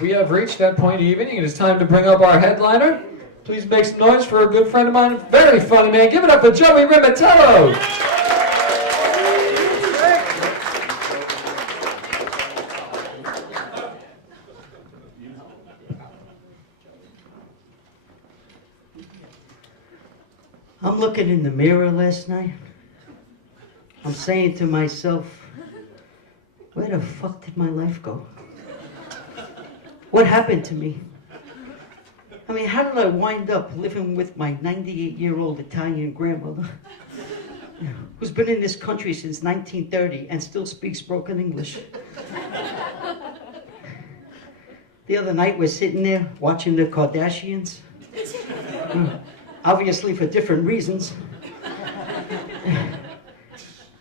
We have reached that point of the evening. It is time to bring up our headliner. Please make some noise for a good friend of mine, very funny man. Give it up for Joey Rimatello. I'm looking in the mirror last night. I'm saying to myself, where the fuck did my life go? What happened to me? I mean, how did I wind up living with my 98-year-old Italian grandmother, who's been in this country since 1930 and still speaks broken English? The other night we're sitting there watching the Kardashians, obviously for different reasons.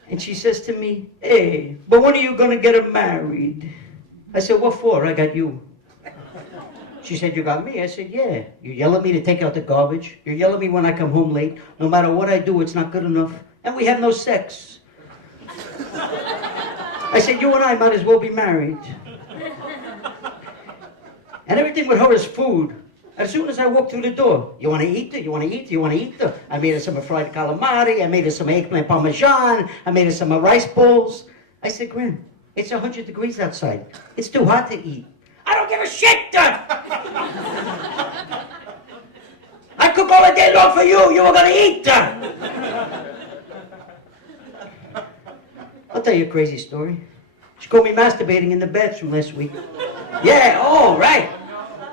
And she says to me, hey, but when are you gonna get her married? I said, what for? I got you. She said, you got me? I said, yeah. You yell at me to take out the garbage. You yell at me when I come home late. No matter what I do, it's not good enough. And we have no sex. I said, you and I might as well be married. And everything with her is food. As soon as I walk through the door, you want to eat it? You want to eat it? You want to eat it? I made her some fried calamari. I made her some eggplant parmesan. I made her some rice balls. I said, Grim, it's 100 degrees outside. It's too hot to eat. I don't give a shit! I cook all the day long for you. You were going to eat! I'll tell you a crazy story. She caught me masturbating in the bathroom last week. Yeah, all right.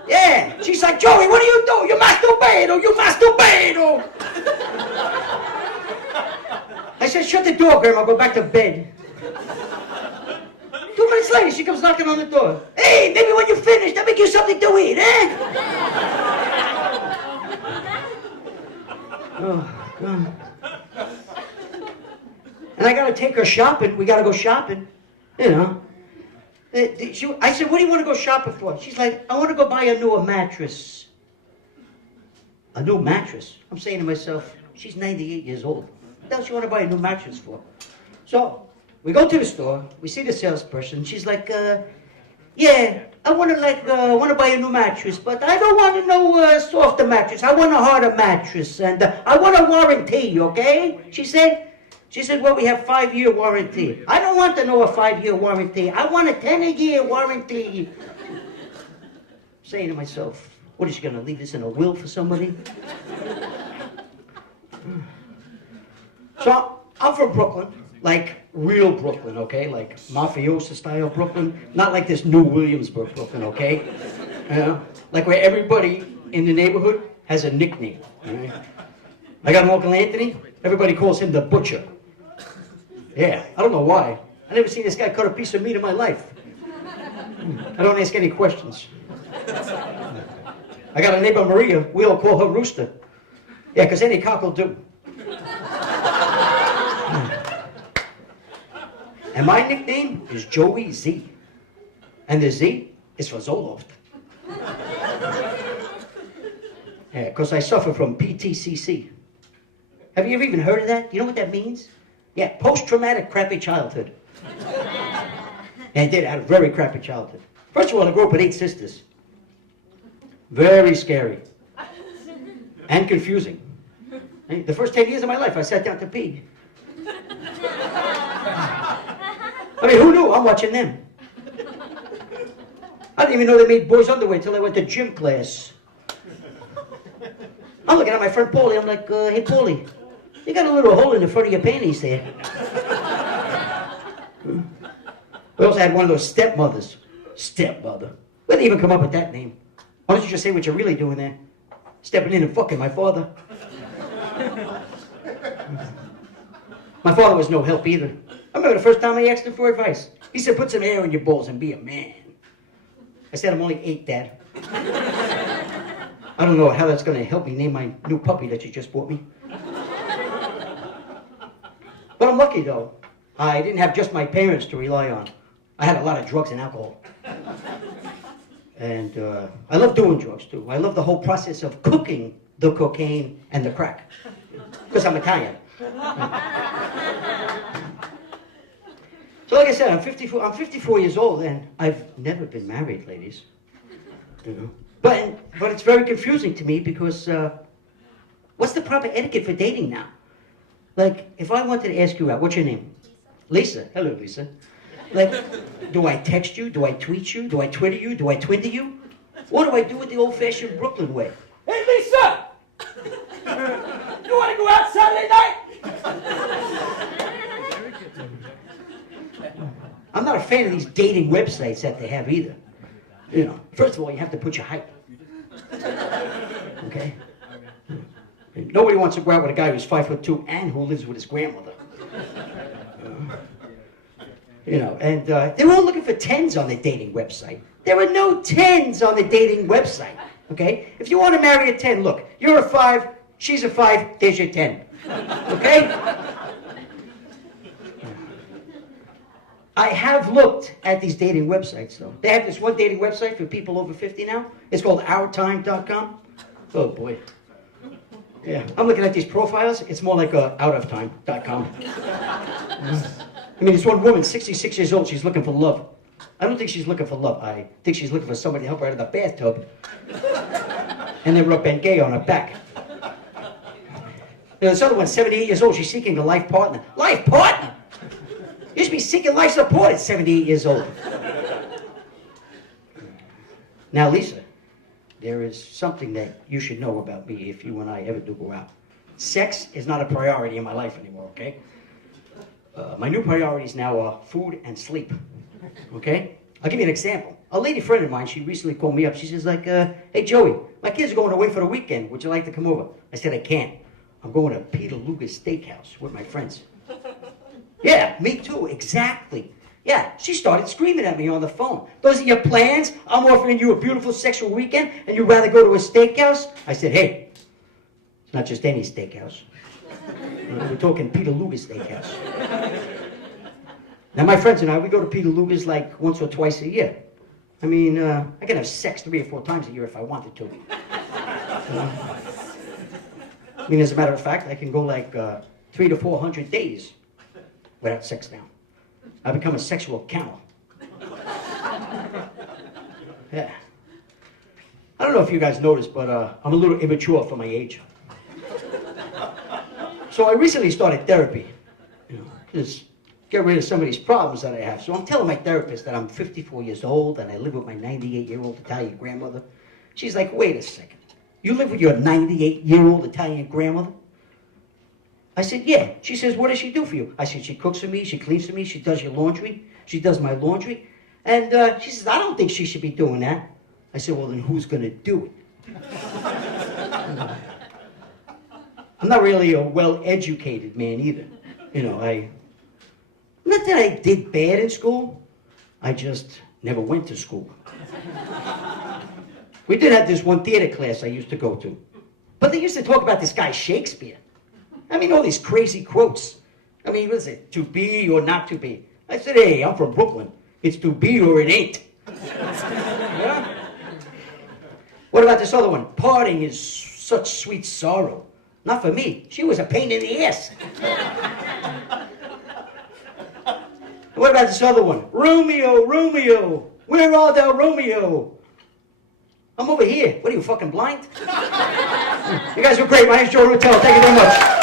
Yeah. She's like, Joey, what do you do? You masturbato, you masturbato. I said, shut the door, Grandma, go back to bed. 2 minutes later, she comes knocking on the door. Hey, maybe when you finish, I'll make you something to eat, eh? Oh, God. And I gotta take her shopping. We gotta go shopping, you know. I said, what do you want to go shopping for? She's like, I want to go buy a newer mattress. A new mattress? I'm saying to myself, she's 98 years old. What else you want to buy a new mattress for? So, we go to the store, we see the salesperson, she's like, yeah, I want to buy a new mattress, but I don't want no softer mattress. I want a harder mattress, and I want a warranty, okay? She said, well, we have 5-year warranty. I don't want to know a 5-year warranty. I want a 10-year warranty. I'm saying to myself, what is she going to leave this in a will for somebody? So, I'm from Brooklyn, like real Brooklyn, okay? Like mafiosa style Brooklyn. Not like this new Williamsburg Brooklyn, okay? Like where everybody in the neighborhood has a nickname, all right? I got an Uncle Anthony. Everybody calls him the Butcher. Yeah, I don't know why. I never seen this guy cut a piece of meat in my life. I don't ask any questions. I got a neighbor, Maria. We all call her Rooster. Yeah, because any cock will do. And my nickname is Joey Z. And the Z is for Zoloft. Yeah, because I suffer from PTCC. Have you ever even heard of that? Do you know what that means? Yeah, post-traumatic crappy childhood. And I did. I had a very crappy childhood. First of all, I grew up with 8 sisters. Very scary. And confusing. The first 10 years of my life, I sat down to pee. I mean, who knew? I'm watching them. I didn't even know they made boys' underwear until I went to gym class. I'm looking at my friend Paulie. I'm like, hey, Paulie, you got a little hole in the front of your panties there. We also had one of those stepmothers. Stepmother. Where'd they even come up with that name? Why don't you just say what you're really doing there? Stepping in and fucking my father. My father was no help either. I remember the first time I asked him for advice. He said, put some hair in your balls and be a man. I said, I'm only 8, Dad. I don't know how that's going to help me name my new puppy that you just bought me. But I'm lucky, though. I didn't have just my parents to rely on. I had a lot of drugs and alcohol. And I love doing drugs, too. I love the whole process of cooking the cocaine and the crack. Because I'm Italian. So like I said, I'm 54 years old, and I've never been married, ladies. You know? But it's very confusing to me because what's the proper etiquette for dating now? Like, if I wanted to ask you out, what's your name? Lisa. Hello, Lisa. Like, do I text you? Do I tweet you? Do I Twitter you? Do I Twitter you? What do I do it the old-fashioned Brooklyn way? Hey, Lisa! You want to go out Saturday night? I'm not a fan of these dating websites that they have either. You know, first of all, you have to put your height. Okay? And nobody wants to go out with a guy who's 5'2" and who lives with his grandmother. You know, and they're all looking for 10s on the dating website. There are no 10s on the dating website. Okay? If you want to marry a 10, look, you're a 5, she's a 5, there's your 10. Okay? I have looked at these dating websites, though. They have this one dating website for people over 50 now. It's called OurTime.com. Oh, boy. Yeah, I'm looking at these profiles. It's more like OutOfTime.com. I mean, this one woman, 66 years old, she's looking for love. I don't think she's looking for love. I think she's looking for somebody to help her out of the bathtub. And then rub Ben Gay on her back. There's this other one, 78 years old, she's seeking a life partner. Life partner? You should be seeking life support at 78 years old. Now, Lisa, there is something that you should know about me if you and I ever do go out. Sex is not a priority in my life anymore, okay? My new priorities now are food and sleep, okay? I'll give you an example. A lady friend of mine, she recently called me up. She says, like, hey, Joey, my kids are going away for the weekend. Would you like to come over? I said, I can't. I'm going to Peter Luger's Steakhouse with my friends. Yeah, me too, exactly. Yeah, she started screaming at me on the phone. Those are your plans? I'm offering you a beautiful sexual weekend, and you'd rather go to a steakhouse? I said, hey, it's not just any steakhouse. We're talking Peter Luger's Steakhouse. Now, my friends and I, we go to Peter Luger's like once or twice a year. I mean, I can have sex 3 or 4 times a year if I wanted to. I mean, as a matter of fact, I can go like 300 to 400 days without sex now. I become a sexual camel. Yeah. I don't know if you guys noticed, but I'm a little immature for my age. So I recently started therapy, you know, just get rid of some of these problems that I have. So I'm telling my therapist that I'm 54 years old and I live with my 98-year-old Italian grandmother. She's like, wait a second. You live with your 98-year-old Italian grandmother? I said, yeah. She says, what does she do for you? I said, she cooks for me, she cleans for me, she does your laundry, she does my laundry. And she says, I don't think she should be doing that. I said, well, then who's going to do it? I'm not really a well-educated man either. You know, not that I did bad in school, I just never went to school. We did have this one theater class I used to go to. But they used to talk about this guy Shakespeare. I mean, all these crazy quotes. I mean, what is it? To be or not to be? I said, hey, I'm from Brooklyn. It's to be or it ain't. Yeah? What about this other one? Parting is such sweet sorrow. Not for me. She was a pain in the ass. What about this other one? Romeo, Romeo, where art thou, Romeo? I'm over here. What are you, fucking blind? You guys were great. My name's Joe Rimatello. Thank you very much.